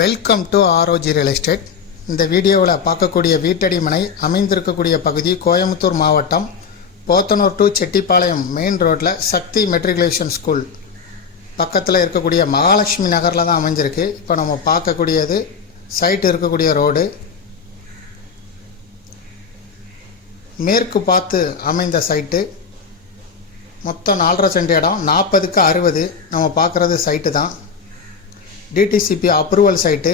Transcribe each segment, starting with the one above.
Welcome to ROG real estate. இந்த வீடியோவில் பார்க்கக்கூடிய வீட்டடி மனை அமைந்திருக்கக்கூடிய பகுதி கோயம்புத்தூர் மாவட்டம் போத்தனூர் டு செட்டிப்பாளையம் மெயின் ரோட்டில் சக்தி மெட்ரிகுலேஷன் ஸ்கூல் பக்கத்தில் இருக்கக்கூடிய மகாலட்சுமி நகரில் தான் அமைஞ்சிருக்கு. இப்போ நம்ம பார்க்கக்கூடியது சைட்டு இருக்கக்கூடிய ரோடு. மேற்கு பார்த்து அமைந்த சைட்டு. மொத்தம் 4.5 சென்ட் இடம், 40க்கு 60. நம்ம பார்க்குறது சைட்டு தான். DTCP approval site.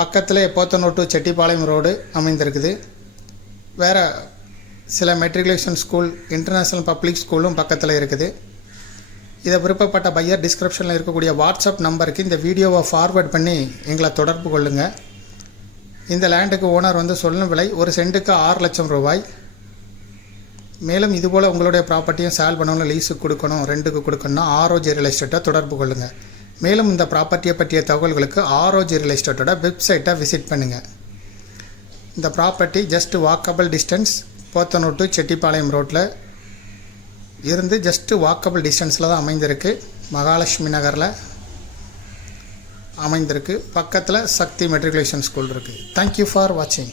பக்கத்தில் போத்தனூர் டு செட்டிப்பாளையம் ரோடு அமைந்திருக்குது. வேறு சில மெட்ரிகுலேஷன் ஸ்கூல், இன்டர்நேஷ்னல் பப்ளிக் ஸ்கூலும் பக்கத்தில் இருக்குது. இதை விருப்பப்பட்ட பையர் டிஸ்கிரிப்ஷனில் இருக்கக்கூடிய வாட்ஸ்அப் நம்பருக்கு இந்த வீடியோவை ஃபார்வேர்ட் பண்ணி எங்களை தொடர்பு கொள்ளுங்கள். இந்த லேண்டுக்கு ஓனர் சொல்லும் விலை ஒரு சென்ட்டுக்கு 6 லட்சம் ரூபாய். மேலும் இதுபோல் உங்களுடைய ப்ராப்பர்ட்டியும் சேல் பண்ணணும், லீஸுக்கு கொடுக்கணும், ரெண்டுக்கு கொடுக்கணும்னா ஆர்ஓஜி ரியல் எஸ்டேட்டை தொடர்பு கொள்ளுங்கள். மேலும் இந்த ப்ராப்பர்ட்டியை பற்றிய தகவல்களுக்கு ஆர்ஓஜி ரியல் எஸ்டேட்டோட வெப்சைட்டை விசிட் பண்ணுங்கள். இந்த property just walkable distance Podanur to Chettipalayam ரோட்டில் இருந்து ஜஸ்ட்டு வாக்கபிள் டிஸ்டன்ஸில் தான் அமைந்திருக்கு. மகாலட்சுமி நகரில் அமைந்திருக்கு. பக்கத்தில் சக்தி மெட்ரிகுலேஷன் ஸ்கூல் இருக்குது. தேங்க்யூ ஃபார் வாட்சிங்.